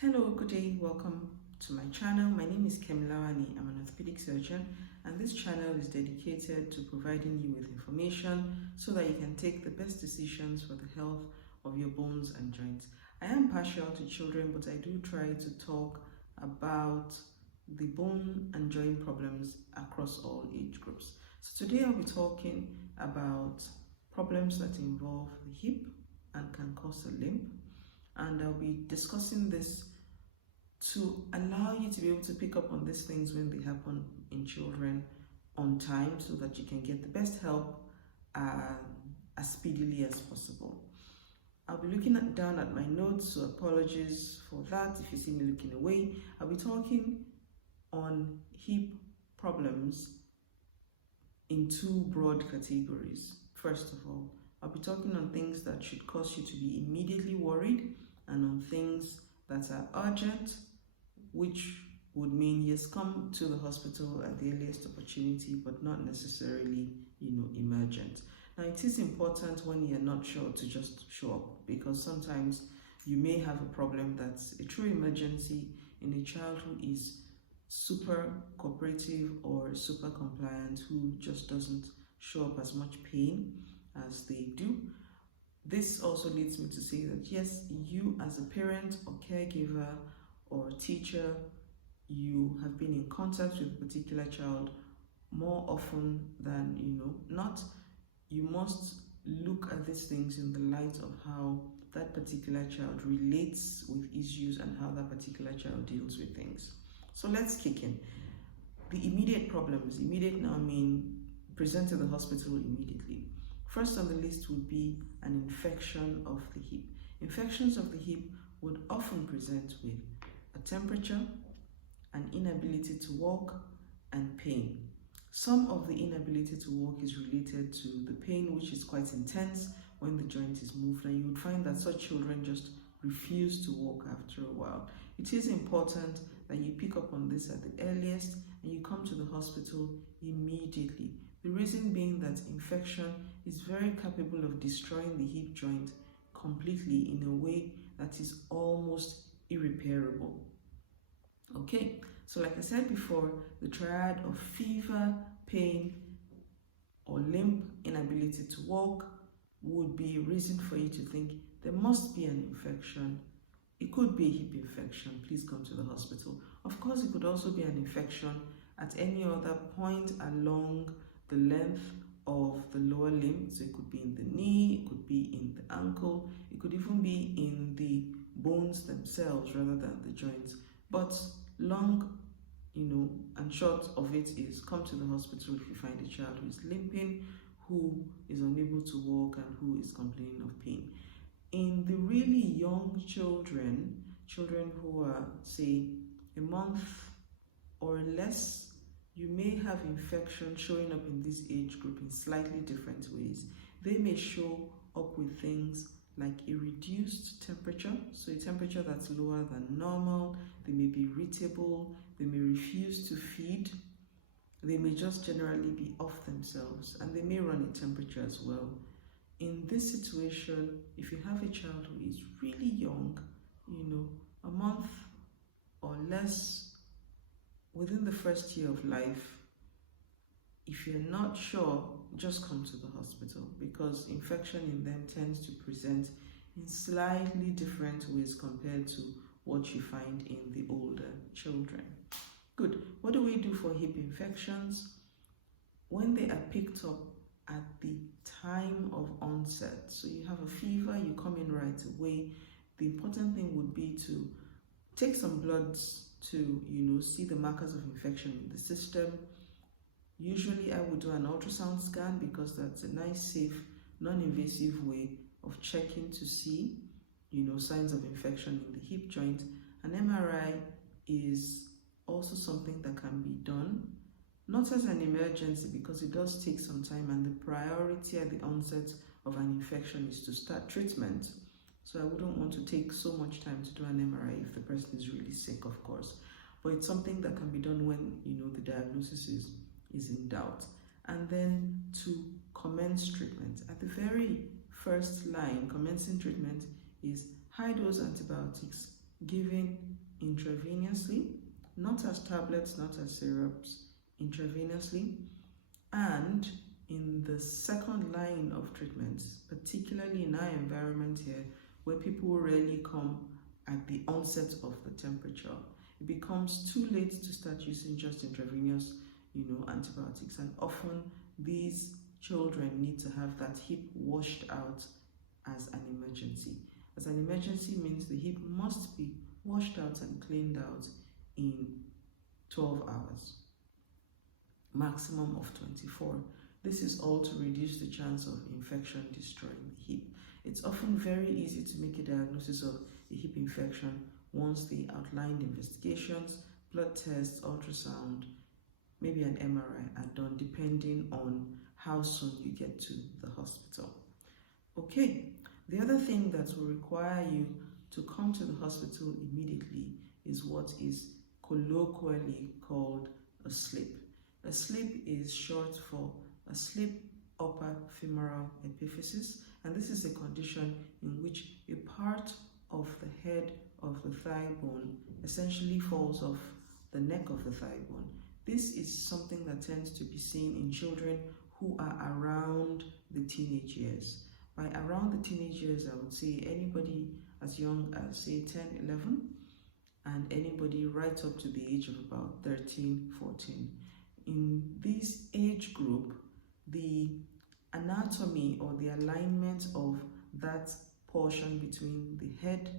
Hello, good day, welcome to my channel. My name is Kemilawani. I'm an orthopedic surgeon, and this channel is dedicated to providing you with information so that you can take the best decisions for the health of your bones and joints. I am partial to children, but I do try to talk about the bone and joint problems across all age groups. So today I'll be talking about problems that involve the hip and can cause a limp, and I'll be discussing this to allow you to be able to pick up on these things when they happen in children on time so that you can get the best help as speedily as possible. I'll be looking down at my notes, so apologies for that if you see me looking away. I'll be talking on hip problems in two broad categories. First of all, I'll be talking on things that should cause you to be immediately worried and on things that are urgent, which would mean yes, come to the hospital at the earliest opportunity, but not necessarily, emergent. Now, it is important when you're not sure to just show up, because sometimes you may have a problem that's a true emergency in a child who is super cooperative or super compliant, who just doesn't show up as much pain as they do. This also leads me to say that yes, you as a parent or caregiver or teacher, you have been in contact with a particular child more often than not. You must look at these things in the light of how that particular child relates with issues and how that particular child deals with things. So let's kick in. The immediate problems. Immediate now mean present to the hospital immediately. First on the list would be an infection of the hip. Infections of the hip would often present with a temperature, an inability to walk, and pain. Some of the inability to walk is related to the pain, which is quite intense when the joint is moved, and you would find that such children just refuse to walk after a while. It is important that you pick up on this at the earliest and you come to the hospital immediately. The reason being that infection is very capable of destroying the hip joint completely in a way that is almost irreparable. Okay, so like I said before, the triad of fever, pain, or limp, inability to walk would be a reason for you to think there must be an infection. It could be a hip infection. Please come to the hospital. Of course, it could also be an infection at any other point along the length of the lower limb. So it could be in the knee, it could be in the ankle, it could even be in the bones themselves rather than the joints. But long, and short of it is come to the hospital if you find a child who is limping, who is unable to walk, and who is complaining of pain. In the really young children who are, say, a month or less, you may have infection showing up in this age group in slightly different ways. They may show up with things like a reduced temperature, so a temperature that's lower than normal. They may be irritable, they may refuse to feed, they may just generally be off themselves, and they may run a temperature as well. In this situation, if you have a child who is really young, a month or less, within the first year of life, if you're not sure, just come to the hospital, because infection in them tends to present in slightly different ways compared to what you find in the older children. Good. What do we do for hip infections? When they are picked up at the time of onset, so you have a fever, you come in right away, the important thing would be to take some bloods to see the markers of infection in the system. Usually I would do an ultrasound scan because that's a nice, safe, non-invasive way of checking to see signs of infection in the hip joint. An MRI is also something that can be done, not as an emergency because it does take some time, and the priority at the onset of an infection is to start treatment. So I wouldn't want to take so much time to do an MRI if the person is really sick, of course. But it's something that can be done when the diagnosis is in doubt. And then to commence treatment. At the very first line, commencing treatment is high-dose antibiotics given intravenously, not as tablets, not as syrups, intravenously, and in the second line of treatments, particularly in our environment here, where people rarely come at the onset of the temperature, it becomes too late to start using just intravenous, antibiotics, and often these children need to have that hip washed out as an emergency. As an emergency means the hip must be washed out and cleaned out in 12 hours, maximum of 24. This is all to reduce the chance of infection destroying the hip. It's often very easy to make a diagnosis of a hip infection once the outlined investigations, blood tests, ultrasound, maybe an MRI are done, depending on how soon you get to the hospital. Okay, the other thing that will require you to come to the hospital immediately is what is colloquially called a slip. A slip is short for a slip upper femoral epiphysis, and this is a condition in which a part of the head of the thigh bone essentially falls off the neck of the thigh bone. This is something that tends to be seen in children who are around the teenage years. By around the teenage years, I would say anybody as young as say 10, 11, and anybody right up to the age of about 13, 14. In this age group, the anatomy or the alignment of that portion between the head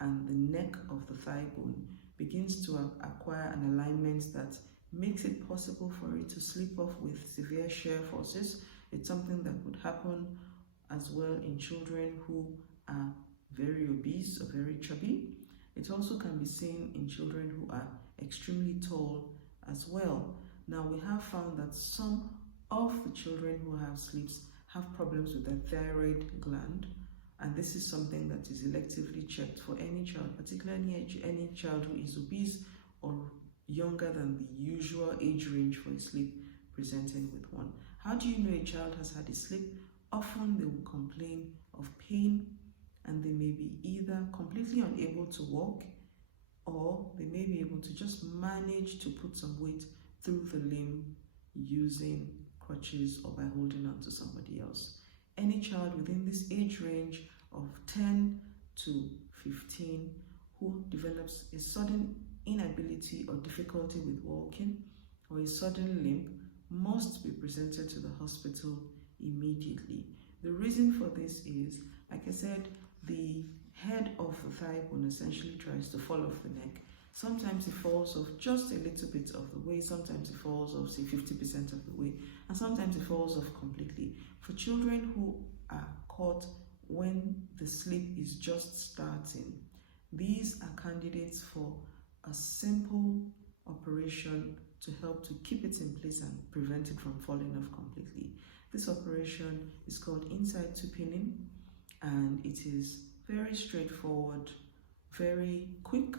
and the neck of the thigh bone begins to acquire an alignment that makes it possible for it to slip off with severe shear forces. It's something that would happen as well in children who are very obese or very chubby. It also can be seen in children who are extremely tall as well. Now, we have found that some of the children who have slips have problems with their thyroid gland, and this is something that is electively checked for any child, particularly any child who is obese or younger than the usual age range for a slip presenting with one. How do you know a child has had a slip? Often they will complain of pain, and they may be either completely unable to walk, or they may be able to just manage to put some weight through the limb using crutches or by holding on to somebody else. Any child within this age range of 10 to 15 who develops a sudden inability or difficulty with walking or a sudden limp must be presented to the hospital immediately. The reason for this is, like I said, the head of the thigh bone essentially tries to fall off the neck. Sometimes it falls off just a little bit of the way, sometimes it falls off say 50% of the way, and sometimes it falls off completely. For children who are caught when the slip is just starting, these are candidates for a simple operation to help to keep it in place and prevent it from falling off completely. This operation is called in-situ pinning, and it is very straightforward, very quick,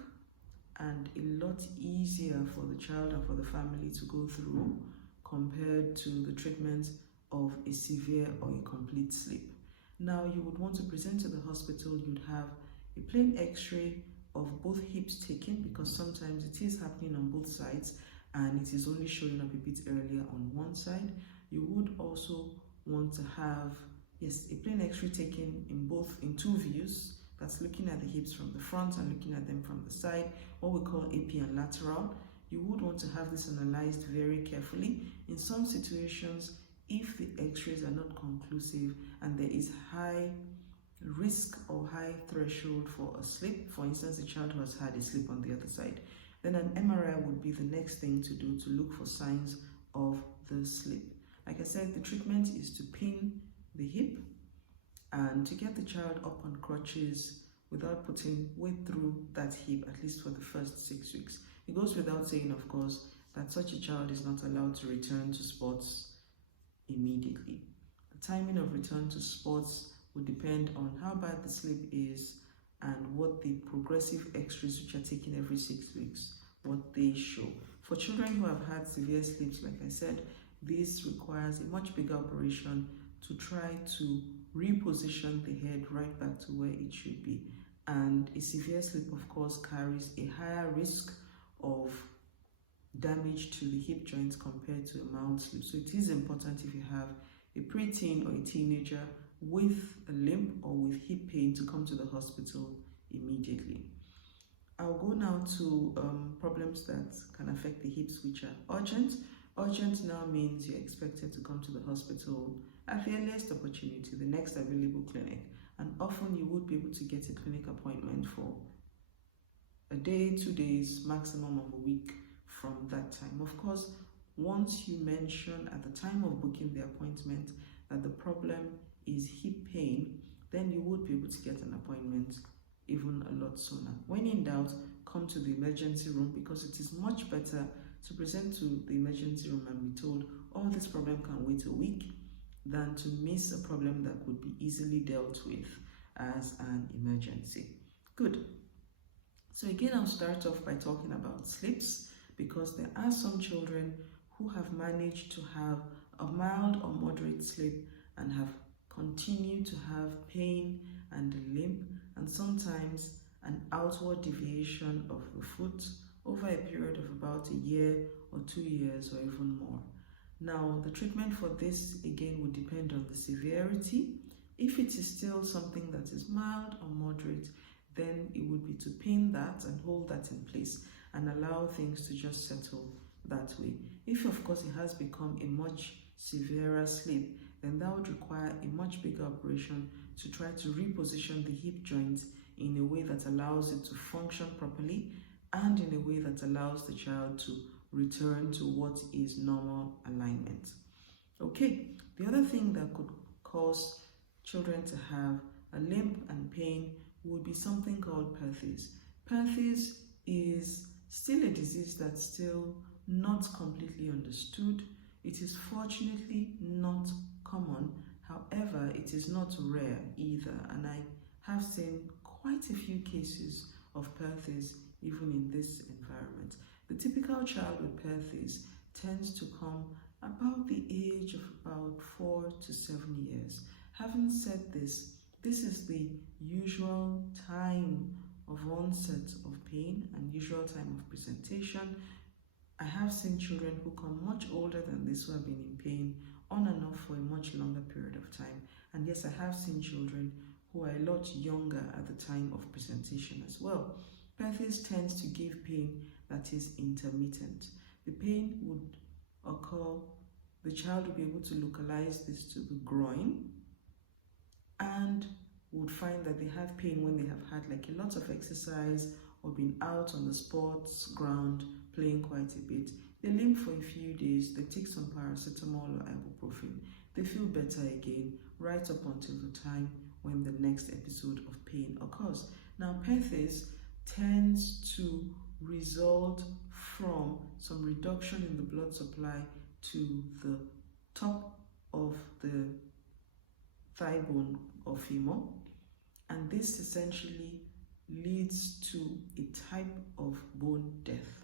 and a lot easier for the child and for the family to go through compared to the treatment of a severe or a complete slip. Now, you would want to present to the hospital. You'd have a plain x-ray of both hips taken, because sometimes it is happening on both sides and it is only showing up a bit earlier on one side. You would also want to have, yes, a plain x-ray taken in two views. That's looking at the hips from the front and looking at them from the side, what we call AP and lateral. You would want to have this analyzed very carefully. In some situations, if the x-rays are not conclusive and there is high risk or high threshold for a slip, for instance, a child who has had a slip on the other side, then an MRI would be the next thing to do to look for signs of the slip. Like I said, the treatment is to pin the hip and to get the child up on crutches without putting weight through that hip, at least for the first 6 weeks. It goes without saying, of course, that such a child is not allowed to return to sports immediately. The timing of return to sports would depend on how bad the slip is and what the progressive x-rays, which are taken every 6 weeks, what they show. For children who have had severe slips, like I said, this requires a much bigger operation to try to reposition the head right back to where it should be. and a severe slip, of course, carries a higher risk of damage to the hip joints compared to a mild slip. So it is important, if you have a preteen or a teenager with a limp or with hip pain, to come to the hospital immediately. I'll go now to problems that can affect the hips, which are urgent. Urgent now means you're expected to come to the hospital at the earliest opportunity, the next available clinic. And often you would be able to get a clinic appointment for a day, 2 days, maximum of a week from that time. Of course, once you mention at the time of booking the appointment that the problem is hip pain, then you would be able to get an appointment even a lot sooner. When in doubt, come to the emergency room, because it is much better to present to the emergency room and be told, oh, this problem can wait a week, than to miss a problem that could be easily dealt with as an emergency. Good. So again, I'll start off by talking about slips, because there are some children who have managed to have a mild or moderate slip and have continued to have pain and a limp, and sometimes an outward deviation of the foot over a period of about a year or 2 years or even more. Now, the treatment for this again would depend on the severity. If it is still something that is mild or moderate, then it would be to pin that and hold that in place and allow things to just settle that way. If, of course, it has become a much severer slip, then that would require a much bigger operation to try to reposition the hip joint in a way that allows it to function properly and in a way that allows the child to return to what is normal alignment. Okay, the other thing that could cause children to have a limp and pain would be something called Perthes. Perthes is still a disease that's still not completely understood. It is fortunately not common. However, it is not rare either, and I have seen quite a few cases of Perthes even in this environment. The typical child with Perthes tends to come about the age of about 4 to 7 years. Having said this, this is the usual time of onset of pain and usual time of presentation. I have seen children who come much older than this who have been in pain on and off for a much longer period of time. And yes, I have seen children who are a lot younger at the time of presentation as well. Perthes tends to give pain that is intermittent. The pain would occur, the child will be able to localize this to the groin and would find that they have pain when they have had like a lot of exercise or been out on the sports ground playing quite a bit. They limp for a few days, they take some paracetamol or ibuprofen, they feel better again right up until the time when the next episode of pain occurs. Now, Perthes tends to result from some reduction in the blood supply to the top of the thigh bone or femur, and this essentially leads to a type of bone death.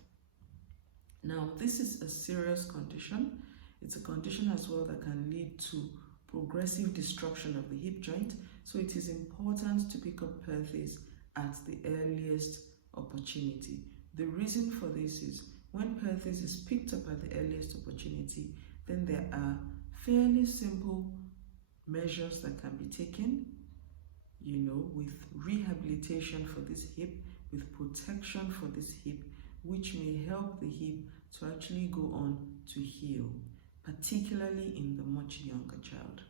Now, this is a serious condition. It's a condition as well that can lead to progressive destruction of the hip joint, so it is important to pick up Perthes at the earliest opportunity. The reason for this is when Perthes is picked up at the earliest opportunity, then there are fairly simple measures that can be taken, with rehabilitation for this hip, with protection for this hip, which may help the hip to actually go on to heal, particularly in the much younger child.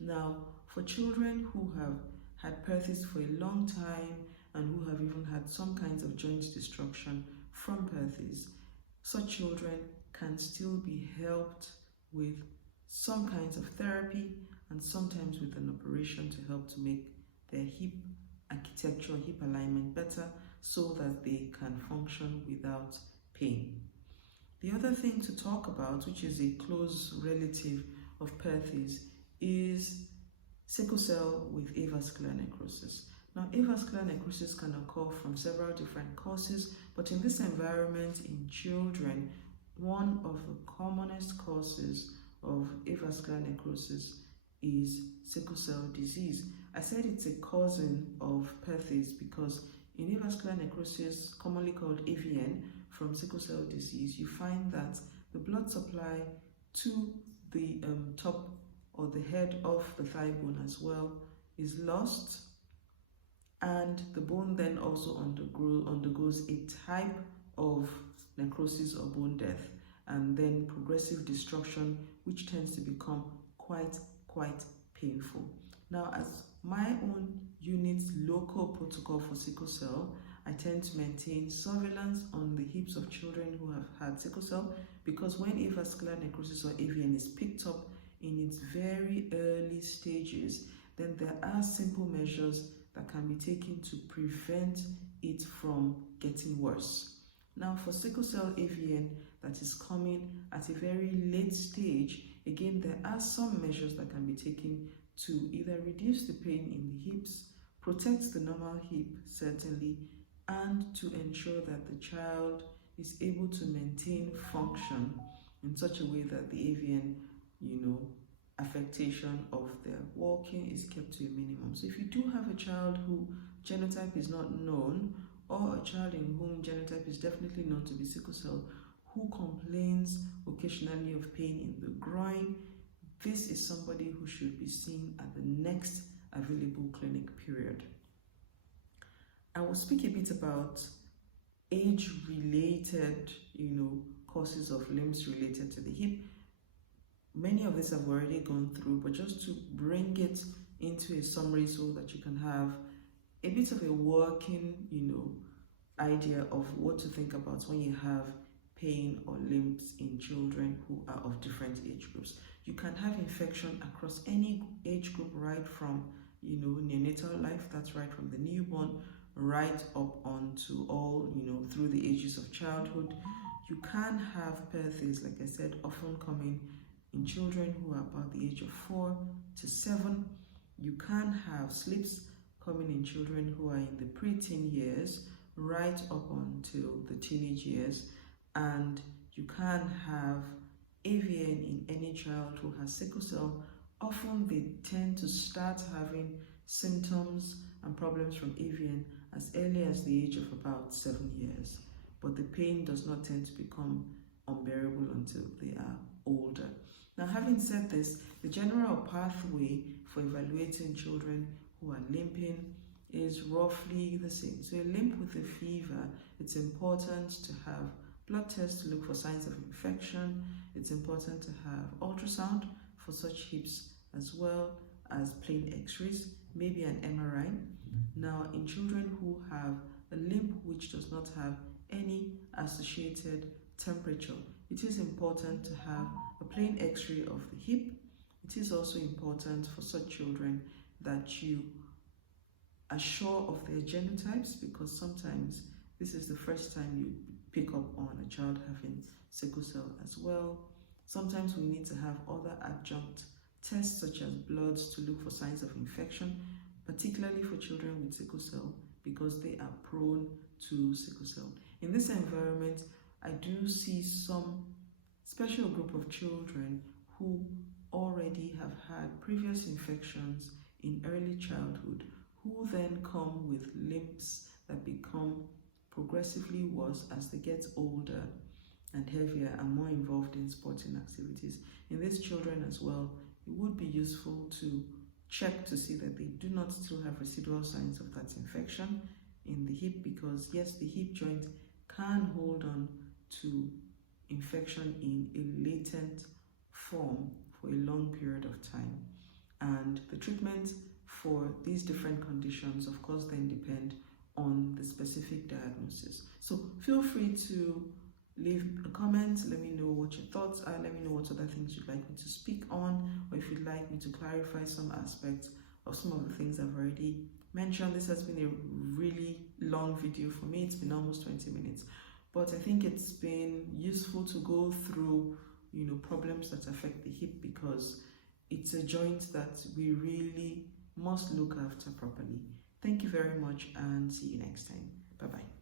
Now, for children who have had Perthes for a long time and who have even had some kinds of joint destruction from Perthes, such children can still be helped with some kinds of therapy and sometimes with an operation to help to make their hip architecture, hip alignment better so that they can function without pain. The other thing to talk about, which is a close relative of Perthes, is sickle cell with avascular necrosis. Now, avascular necrosis can occur from several different causes, but in this environment in children, one of the commonest causes of avascular necrosis is sickle cell disease. I said it's a cousin of Perthes because in avascular necrosis, commonly called AVN, from sickle cell disease, you find that the blood supply to the top or the head of the thigh bone as well is lost, and the bone then also undergoes a type of necrosis or bone death, and then progressive destruction, which tends to become quite painful. Now, as my own unit's local protocol for sickle cell, I tend to maintain surveillance on the hips of children who have had sickle cell, because when avascular necrosis or AVN is picked up in its very early stages, then there are simple measures that can be taken to prevent it from getting worse. Now, for sickle cell AVN that is coming at a very late stage, again, there are some measures that can be taken to either reduce the pain in the hips, protect the normal hip, certainly, and to ensure that the child is able to maintain function in such a way that the AVN, affectation of their walking is kept to a minimum. So if you do have a child who genotype is not known, or a child in whom genotype is definitely known to be sickle cell, who complains occasionally of pain in the groin, this is somebody who should be seen at the next available clinic period. I will speak a bit about age-related, causes of limbs related to the hip. Many of these I've already gone through, but just to bring it into a summary so that you can have a bit of a working, idea of what to think about when you have pain or limbs in children who are of different age groups. You can have infection across any age group, right from, neonatal life, that's right from the newborn, right up onto all, through the ages of childhood. You can have Perthes, like I said, often coming in children who are about the age of 4 to 7. You can have slips coming in children who are in the preteen years, right up until the teenage years. And you can have AVN in any child who has sickle cell. Often they tend to start having symptoms and problems from AVN as early as the age of about 7 years, but the pain does not tend to become unbearable until they are older. Now, having said this, the general pathway for evaluating children who are limping is roughly the same. So a limp with a fever, it's important to have blood tests to look for signs of infection. It's important to have ultrasound for such hips, as well as plain x-rays, maybe an MRI. Now, in children who have a limp which does not have any associated temperature, it is important to have a plain x-ray of the hip. It is also important for such children that you are sure of their genotypes, because sometimes this is the first time you pick up on a child having sickle cell as well. Sometimes we need to have other adjunct tests such as bloods to look for signs of infection, particularly for children with sickle cell, because they are prone to sickle cell. In this environment, I do see some special group of children who already have had previous infections in early childhood, who then come with limps that become progressively worse as they get older and heavier and more involved in sporting activities. In these children as well, it would be useful to check to see that they do not still have residual signs of that infection in the hip, because yes, the hip joint can hold on to infection in a latent form for a long period of time. And the treatment for these different conditions, of course, then depend on the specific diagnosis. So feel free to leave a comment, let me know what your thoughts are, let me know what other things you'd like me to speak on, or if you'd like me to clarify some aspects of some of the things I've already mentioned. This has been a really long video for me. It's been almost 20 minutes, but I think it's been useful to go through, problems that affect the hip, because it's a joint that we really must look after properly. Thank you very much, and see you next time. Bye-bye.